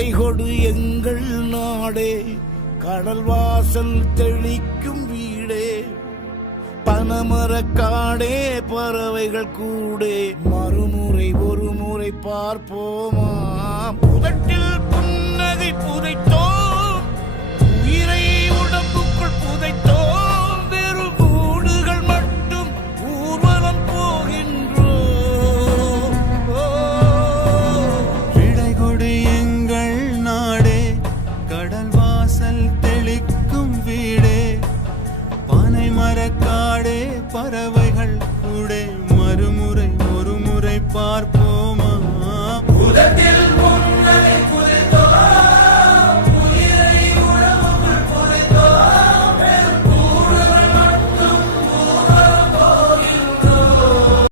கொடை கொடு எங்கள் நாடே, கடல் வாசல் தெளிக்கும் வீடே, பனமரக்காடே பறவைகள் கூடே, மறுமுறை ஒரு முறை பார்ப்போமா. புதட்டில் புன்னகை புதைத்தோம், உயிரை உடம்புக்குள் புதைத்தோம்.